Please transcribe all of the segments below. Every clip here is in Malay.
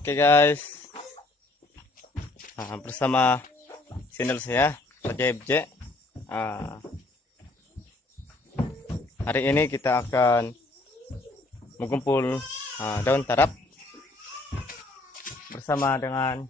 Oke guys, bersama channel saya Raja FJ. Ah, hari ini kita akan mengumpul daun tarap bersama dengan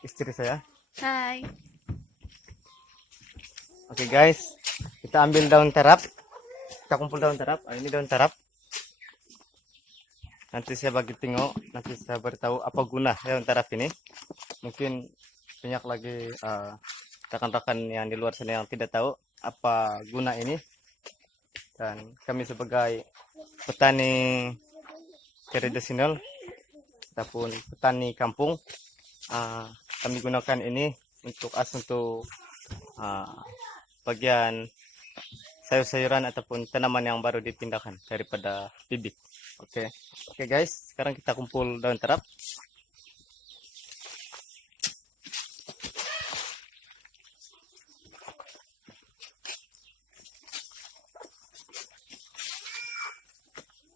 istri saya. Hai. Oke guys, kita ambil daun tarap, kita kumpul daun tarap. Ini daun tarap. Nanti saya bagi tengok, nanti saya beritahu apa guna daun tarap ini. Mungkin banyak lagi rekan-rekan yang di luar sana yang tidak tahu apa guna ini. Dan kami sebagai petani tradisional ataupun petani kampung, kami gunakan ini untuk bagian sayur-sayuran ataupun tanaman yang baru dipindahkan daripada bibit. Oke guys, sekarang kita kumpul daun tarap.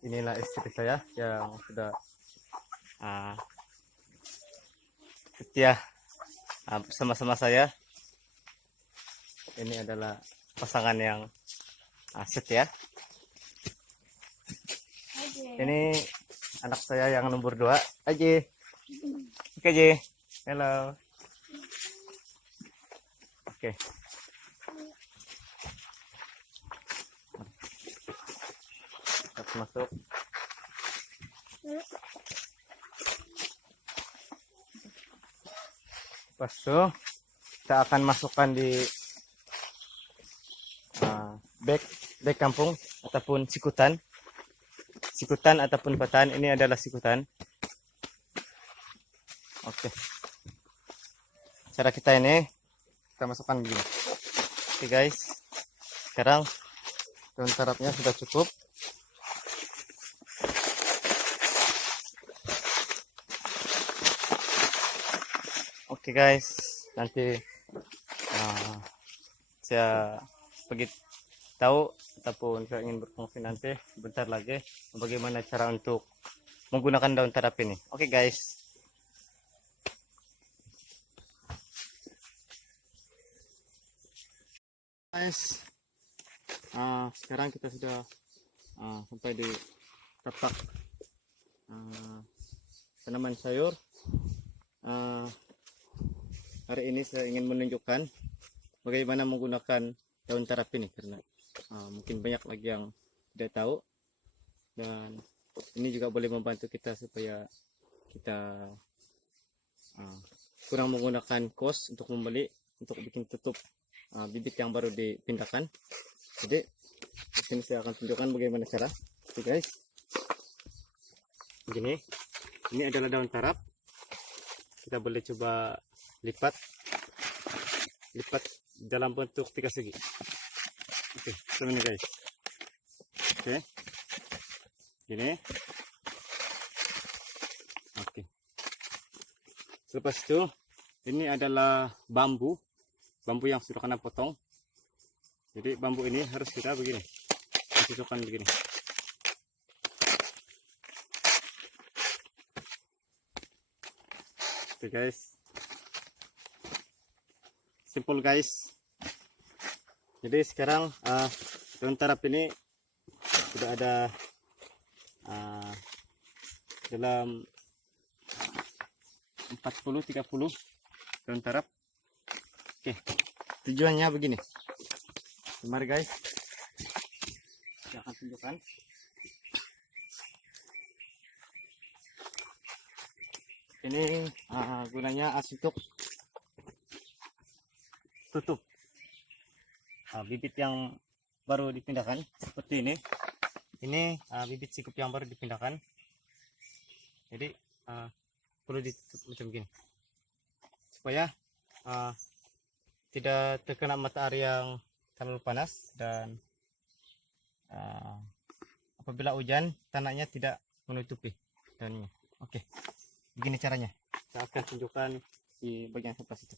Inilah istri saya yang sudah setia bersama-sama saya. Ini adalah pasangan yang setia. Ini anak saya yang nomor 2, Aji. Oke Aji, halo. Oke. Kita masuk. Pasuk, kita akan masukkan di bag kampung ataupun sikutan ataupun patahan. Ini adalah sikutan. Oke, cara kita ini kita masukkan begini. Oke guys, sekarang daun tarapnya sudah cukup. Oke guys, nanti saya tahu ataupun saya ingin berfungsi nanti sebentar lagi bagaimana cara untuk menggunakan daun tarap ini. Oke guys. Sekarang kita sudah sampai di tapak tanaman sayur. Hari ini saya ingin menunjukkan bagaimana menggunakan daun tarap ini, karena mungkin banyak lagi yang tidak tahu, dan ini juga boleh membantu kita supaya kita kurang menggunakan kos untuk membeli, untuk bikin tutup bibit yang baru dipindahkan. Jadi di sini saya akan tunjukkan bagaimana cara. Oke guys, begini, ini adalah daun tarap. Kita boleh coba lipat dalam bentuk 3 segi. Oke, seperti ini guys. Oke, gini. Oke, selepas itu ini adalah bambu yang sudah kena potong. Jadi bambu ini harus kita begini, cocokkan begini. Oke guys, simple guys. Jadi sekarang daun tarap ini sudah ada dalam 40-30 daun tarap. Oke, tujuannya begini. Mari guys, saya akan tunjukkan. Ini gunanya untuk tutup bibit yang baru dipindahkan seperti ini. Ini bibit sikup yang baru dipindahkan. Jadi perlu ditutup macam gini supaya tidak terkena matahari yang terlalu panas, dan apabila hujan tanahnya tidak menutupi daunnya. Oke, begini caranya. Saya akan tunjukkan di bagian sebelah situ.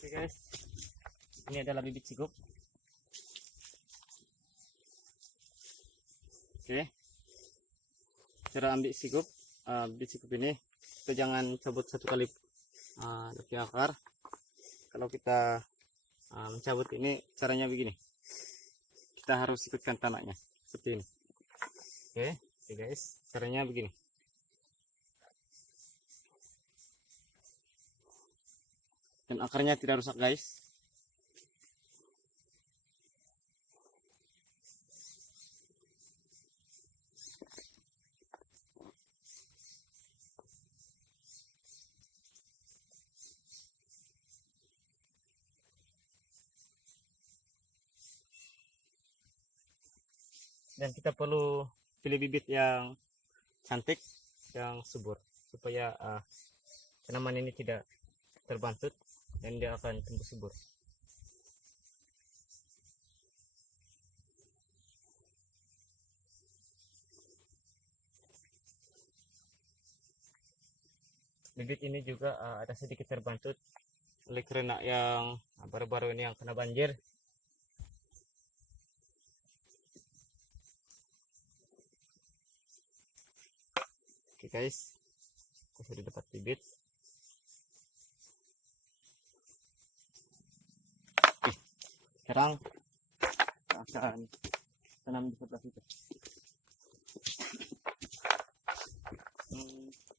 Oke guys, ini adalah bibit sikup. Oke, cara ambil sikup, ini kita jangan cabut satu kali dari akar. Kalau kita mencabut ini caranya begini, kita harus ikutkan tanahnya seperti ini. Oke, guys, caranya begini. Dan akarnya tidak rusak, guys. Dan kita perlu pilih bibit yang cantik, yang subur, supaya tanaman ini tidak terbantut dan dia akan tumbuh subur. Bibit ini juga ada sedikit terbantut oleh karena yang baru-baru ini yang kena banjir. Oke guys, aku sudah dapat bibit. Sekarang kita akan tanam di sebelah situ.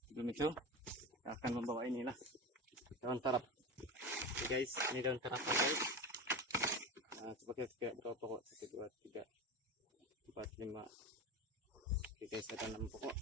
Sebelum itu kita akan membawa inilah daun tarap. Oke guys, ini daun tarap guys. Sebagai berapa pokok? 1, 2, 3, 4, 5. Oke guys, ada 6 pokok.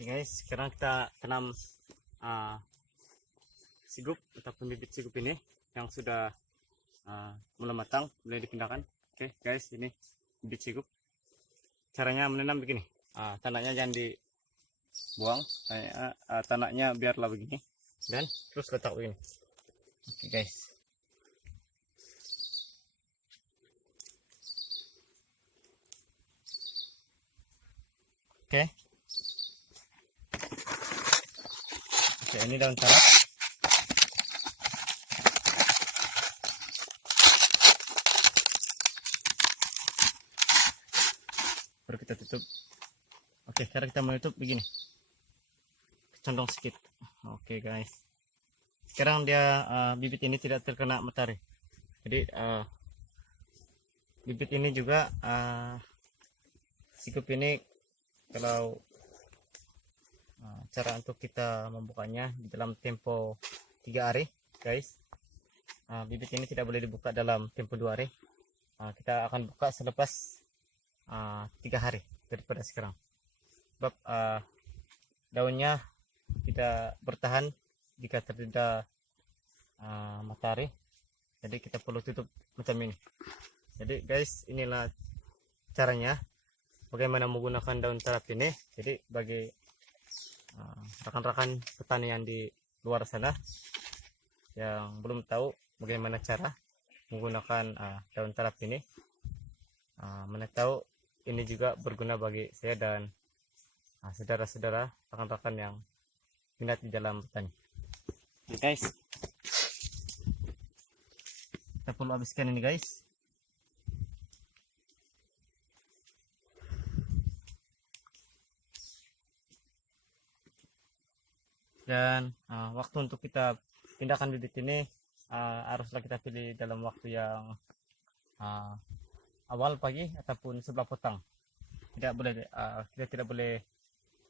Oke guys, sekarang kita tanam sigup atau bibit sigup ini yang sudah mulai matang, mulai dipindahkan. Oke guys, ini bibit sigup. Caranya menanam begini, tanahnya jangan dibuang, tanahnya biarlah begini dan terus letak begini. Oke guys. Oke. Oke, ini daun tarap. Baru kita tutup. Oke, cara kita menutup begini. Condong sedikit. Oke guys. Sekarang dia bibit ini tidak terkena matahari. Jadi bibit ini juga sikup ini kalau cara untuk kita membukanya di dalam tempo 3 hari guys. Bibit ini tidak boleh dibuka dalam tempo 2 hari. Kita akan buka selepas 3 hari daripada sekarang, sebab daunnya tidak bertahan jika terdedah matahari. Jadi kita perlu tutup macam ini. Jadi guys, inilah caranya bagaimana menggunakan daun tarap ini. Jadi bagi rekan-rekan petani yang di luar sana yang belum tahu bagaimana cara menggunakan daun tarap ini, mana tahu ini juga berguna bagi saya dan saudara-saudara, rekan-rekan yang minat di dalam petani. Oke guys, kita perlu habiskan ini guys. Dan waktu untuk kita pindahkan bibit ini haruslah kita pilih dalam waktu yang awal pagi ataupun sebelah petang. Tidak boleh kita tidak boleh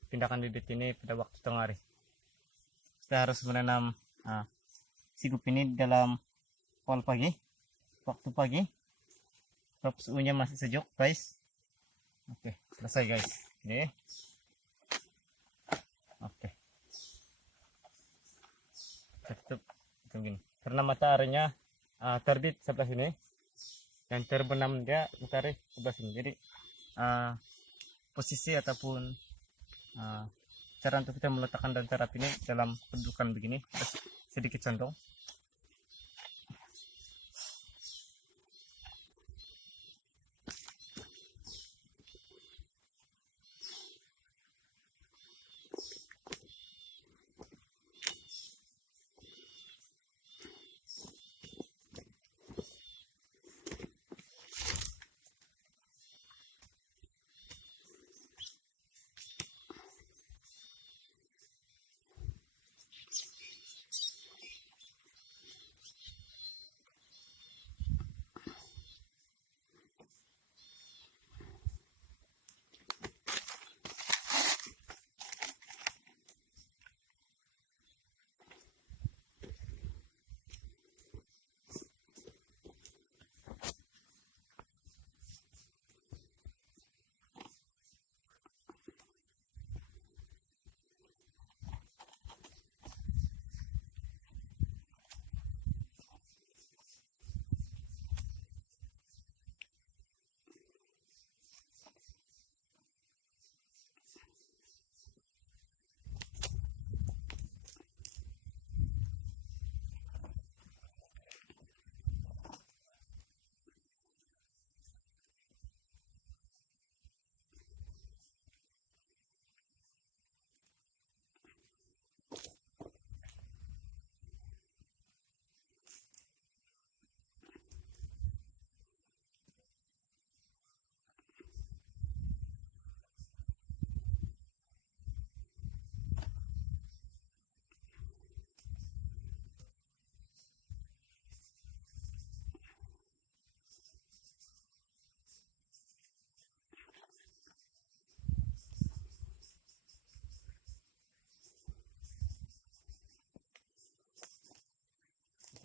pindahkan bibit ini pada waktu tengah hari. Kita harus menanam sikup ini dalam awal pagi, waktu pagi, sebab suhunya masih sejuk guys. Oke, selesai guys. Ini. Oke. Tutup mungkin karena mataharinya terbit sebelah sini dan terbenam dia matahari sebelah sini. Jadi posisi ataupun cara untuk kita meletakkan daun terap ini dalam kedudukan begini sedikit condong.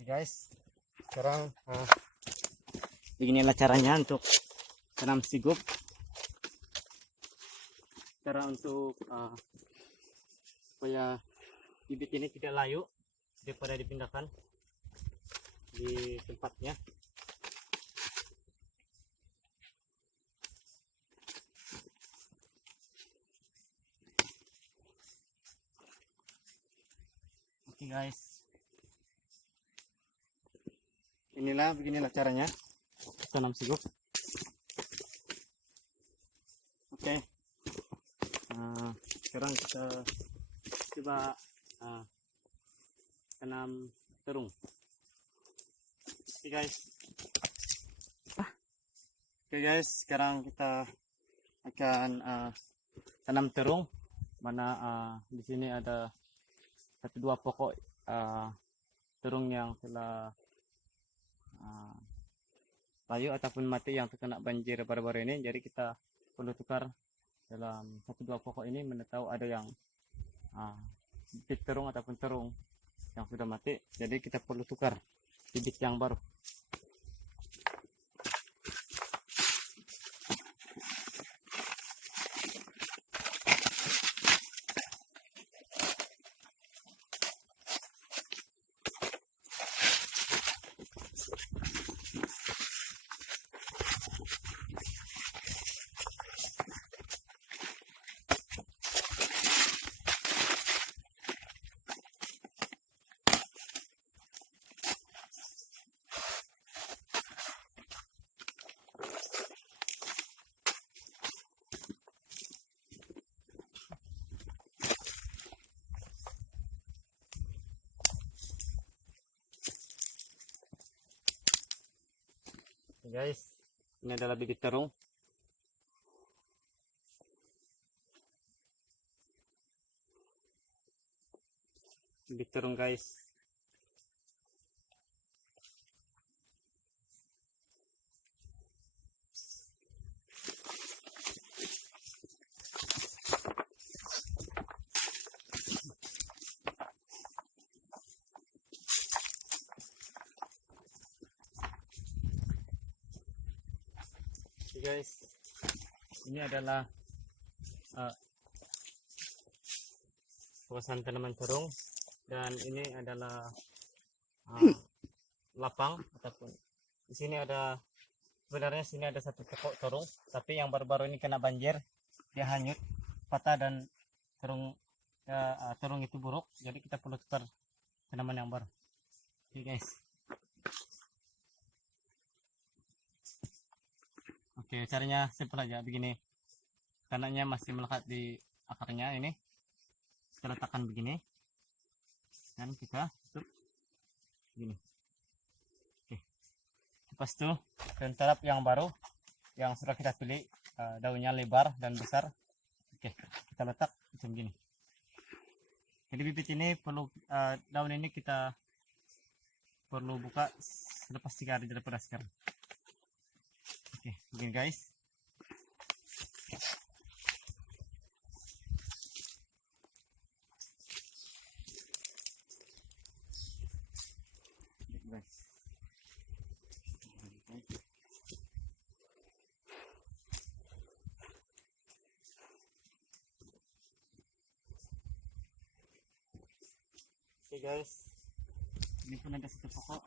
Guys, sekarang beginilah caranya untuk tanam sigup. Cara untuk supaya bibit ini tidak layu daripada dipindahkan di tempatnya. Oke guys, beginilah caranya tanam sigup. Oke. Sekarang kita coba tanam terung. Oke guys, sekarang kita akan tanam terung. Mana di sini ada 1-2 pokok terung yang telah layu ataupun mati yang terkena banjir baru-baru ini. Jadi kita perlu tukar dalam 1-2 pokok ini, mana tahu ada yang bibit terung ataupun terung yang sudah mati. Jadi kita perlu tukar bibit yang baru. Guys, ini adalah bibit terung. Bibit terung guys. Guys, ini adalah uh, kawasan tanaman terung, dan ini adalah lapang ataupun di sini ada, sebenarnya sini ada satu pokok terung, tapi yang baru-baru ini kena banjir, dia hanyut, patah, dan terung terung itu buruk, jadi kita perlu tukar tanaman yang baru. Oke guys. Oke, caranya simpel aja begini. Tanahnya masih melekat di akarnya ini. Kita letakkan begini. Dan kita tutup begini. Oke. Lepas itu daun terap yang baru yang sudah kita pilih, daunnya lebar dan besar. Oke, kita letak macam gini. Jadi bibit ini perlu, daun ini kita perlu buka selepas 3 hari daripada sekarang. Oke, begini guys. Oke guys, ini pun ada satu pokok.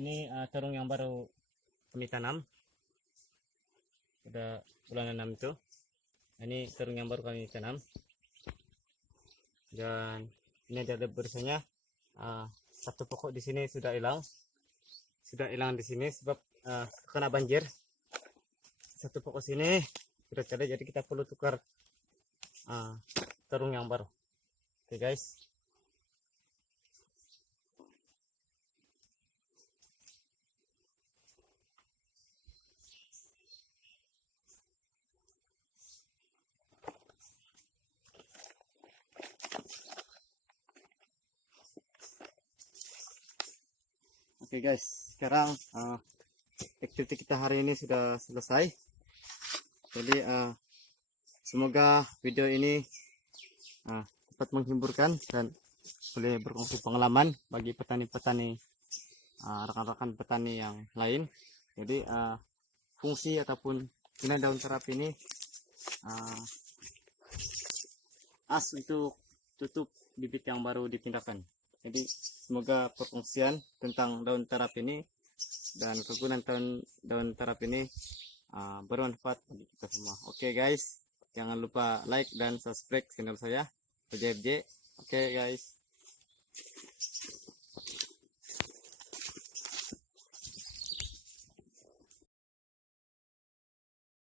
Ini terung yang baru kami tanam pada bulan 6 itu. Ini terung yang baru kami tanam, dan ini ada bersihnya. Satu pokok di sini sudah hilang di sini sebab kena banjir. Satu pokok sini sudah ada, jadi kita perlu tukar terung yang baru. Oke guys. Oke guys, sekarang aktivitas kita hari ini sudah selesai. Jadi semoga video ini dapat menghiburkan dan boleh berkongsi pengalaman bagi petani-petani, rekan-rekan petani yang lain. Jadi fungsi ataupun guna daun terap ini as untuk tutup bibit yang baru dipindahkan. Jadi semoga perfungsian tentang daun terap ini dan kegunaan daun terap ini bermanfaat bagi kita semua. Oke guys, jangan lupa like dan subscribe channel saya, PJFJ. Oke guys.